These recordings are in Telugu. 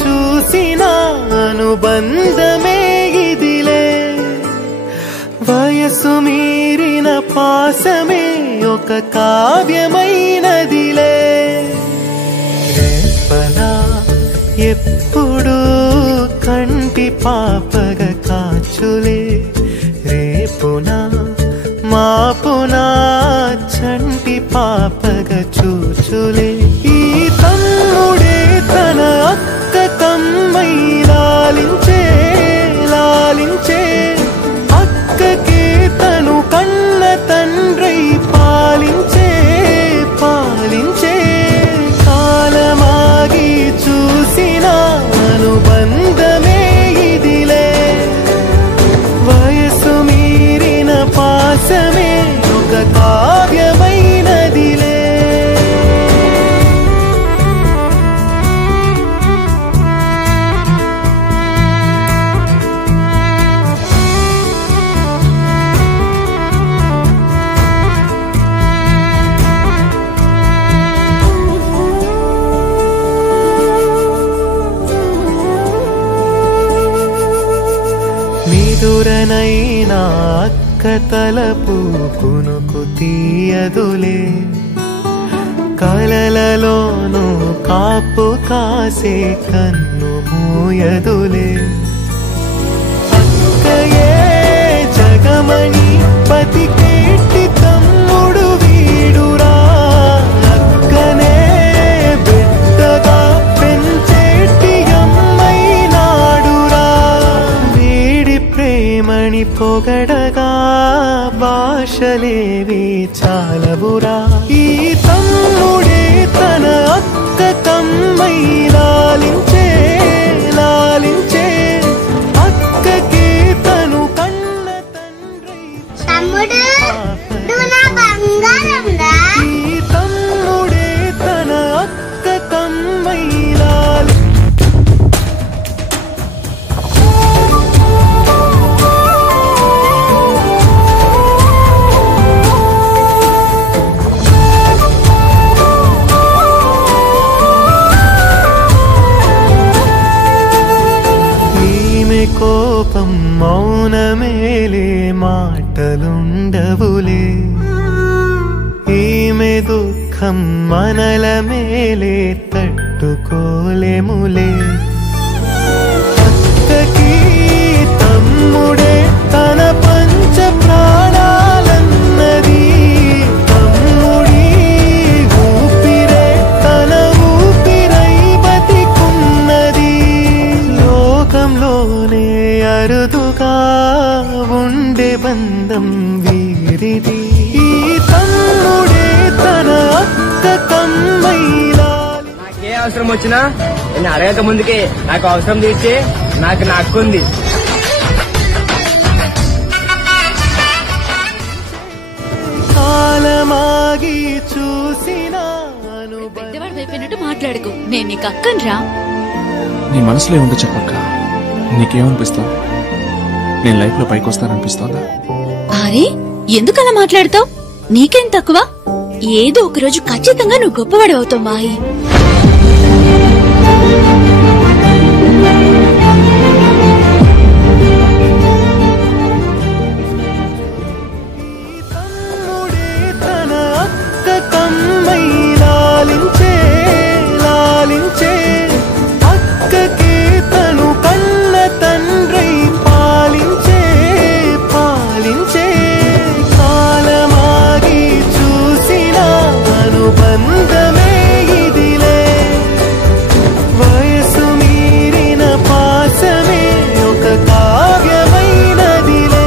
చూసిన అనుబంధమే ఇదిలే వయసు మీరిన పాసమే ఒక కావ్యమైనదిలే రేపనా ఎప్పుడు కంటి పాపగా కాచులే రేపునా మాపునా చంటి పాపగా చూచులే ఈ తమ్ముడే తన అక్క కమ్మై లాలించే లాలించే అక్కకే తను కన్న తండ్రై పాలించే పాలించే కాలమాగి చూసిన అనుబంధమే ఇదిలే వయసు మీరిన పాసమే ఒక కావ్యమైనదిలే నిదురనైనా అక్క తలపు కునుకు తీయదులే కలలలోనూ కాపు కాసే కన్ను మూయదులే అక్కయే జగమణి పతికేటి తమ్ముడు వీడురా అక్కనే బిడ్డగా పెంచేటి అమ్మైనాడురా వీడి ప్రేమని పొగడగా భాషలేవి చాలవురా ఈ తమ్ముడే తన అక్క కమ్మై లాలించే లాలించే అక్కకే తను కన్న తండ్రి ఈ తమ్ముడే తన అక్క కమ్మై లాలి కోపం మౌనమేలే మాటలుండవులే ఈమె దుఃఖం మనల మేలే తట్టుకోలేములే అక్కకి తమ్ముడే తన పంచ ప్రాణాలన్నది తమ్ముడి ఊపిరే తన ఊపిరై బతికున్నది లోకంలోనే అరుదుగా ఉండే బంధం వీరిది ఈ తమ్ముడే తన అక్క కమ్మైలా నాకే అవసరం వచ్చినా నేను అడగక ముందుకే నాకు అవసరం తీర్చి నాకు నక్కుంది కాలమాగి చూసిన పెద్దవాడు అయిపోయినట్టు మాట్లాడుకో నేను నీకు అక్కనరా నీ మనసులో ఉందో చెప్పక్క నీకేమనిపిస్తావు నేను లైఫ్ లో పైకి వస్తాననిపిస్తోందా అరే ఎందుకలా మాట్లాడతావు నీకేం తక్కువ ఏదో ఒకరోజు ఖచ్చితంగా నువ్వు గొప్పవాడు అవుతావు మాయి తమ్ముడే తన అక్క కమ్మై లాలించే లాలించే అక్కకే తను కన్న తండ్రై పాలించే పాలించే కాలమాగి చూసిన అనుబంధమే ఇదిలే వయసు మీరిన పాసమే ఒక కావ్యమైనదిలే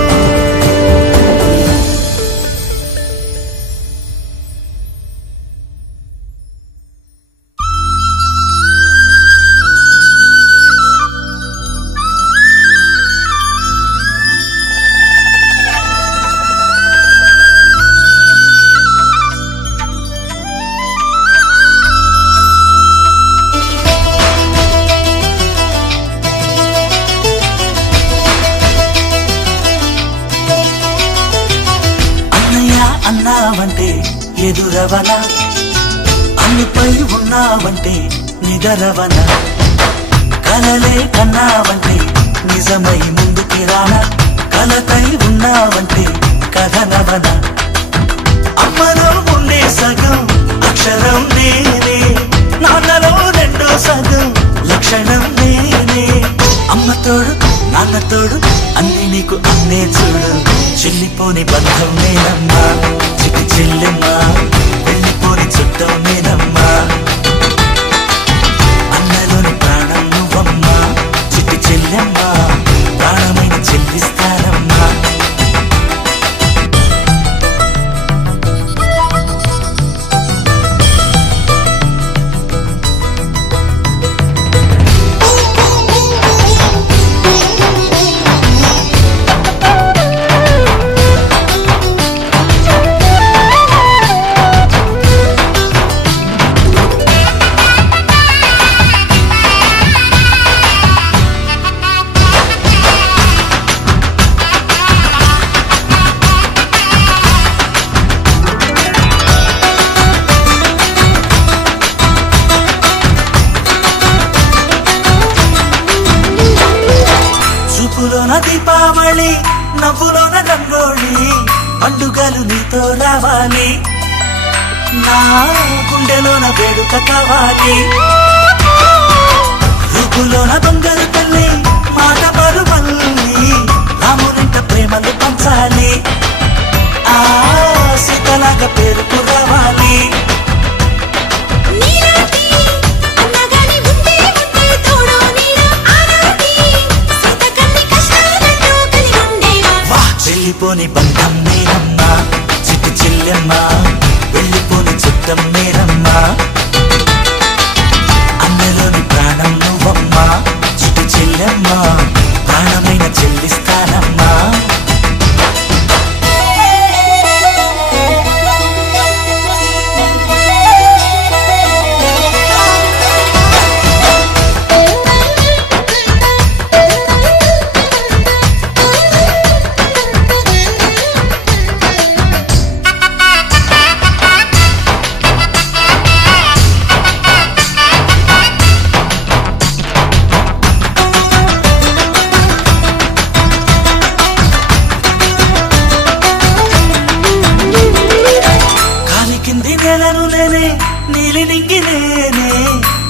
అన్నావంటే ఎదురవన అన్నిపై ఉన్నావంటే నిదరవన కలలే కన్నావంటే నిజమై ముందుకి రానా కలతై ఉన్నావంటే కథనవన అమ్మలో ఉండే సగం అక్షరం నేనే నాన్నలో రెండో సగం లక్షణం నేనే అమ్మ తోడు నాన్న తోడు అన్ని నీకు అన్నే చూడు చెల్లిపోని బంధం నేనమ్మా చిటి చెల్లెమ్మా వెళ్ళిపోని చుట్టం నేనమ్మా అన్నలోని ప్రాణం నువ్వమ్మా చిటి చెల్లెమ్మా ప్రాణమైన చెల్లిస్తానమ్మా చూపులోన దీపావళి నవ్వులోన రంగోళి పండుగలు నీతో రావాలి నా గుండెలోన వేడుక కావాలి రూపులోన దొంగలు తల్లి మాట పరువల్లి రామునింట ప్రేమలు పంచాలి ఆ సీతలాగా పేరుకు రావాలి వెళ్ళిపోని బంధం నేనమ్మా చిట్టి చెల్లెమ్మా వెళ్ళిపోని చుట్టం నేనమ్మా అన్నలోని ప్రాణం నువ్వమ్మా చిట్టి చెల్లెమ్మా ప్రాణమైన చెల్లిస్తానమ్మా నీలి నింగి నేనే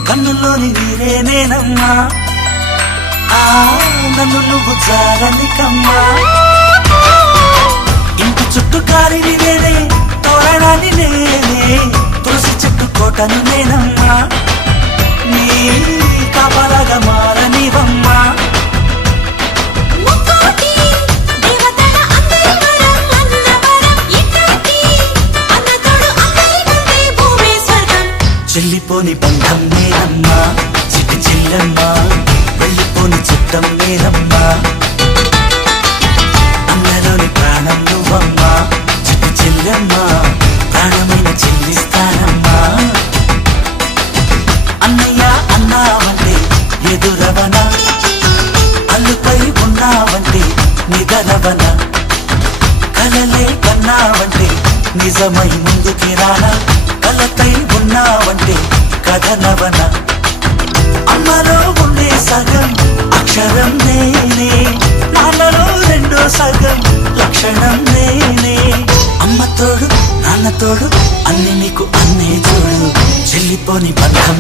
కన్నుల్లోని నీరే నేనమ్మా ఆ నన్ను నువ్వు జారనికమ్మా ఇంటి చుట్టూ కాలిని నేనే తోరణాన్ని నేనే తులసి చెట్టు కోటను నేనమ్మా నీ కాపలాగా మారనివమ్మా చెల్లిపోని బంధం నేనమ్మా చిట్టి చెల్లెమ్మా వెళ్ళిపోని చుట్టం నేనమ్మా అన్నలోని ప్రాణం నువ్వమ్మా చిట్టి చెల్లెమ్మా ప్రాణమైన చెల్లిస్తానమ్మా అన్నయ్య అన్నావంటే ఎదురవనా అల్లుపై ఉన్నావంటే నిదరవనా కలలే కన్నావంటే నిజమై ముందుకి రానా కలతై ఉన్నావంటే కథనవన అమ్మలో ఉండే సగం అక్షరం నేనే నాన్నలో రెండో సగం లక్షణం నేనే అమ్మ తోడు నాన్న తోడు అన్ని నీకు అన్నే చూడు చెల్లిపోని బంధం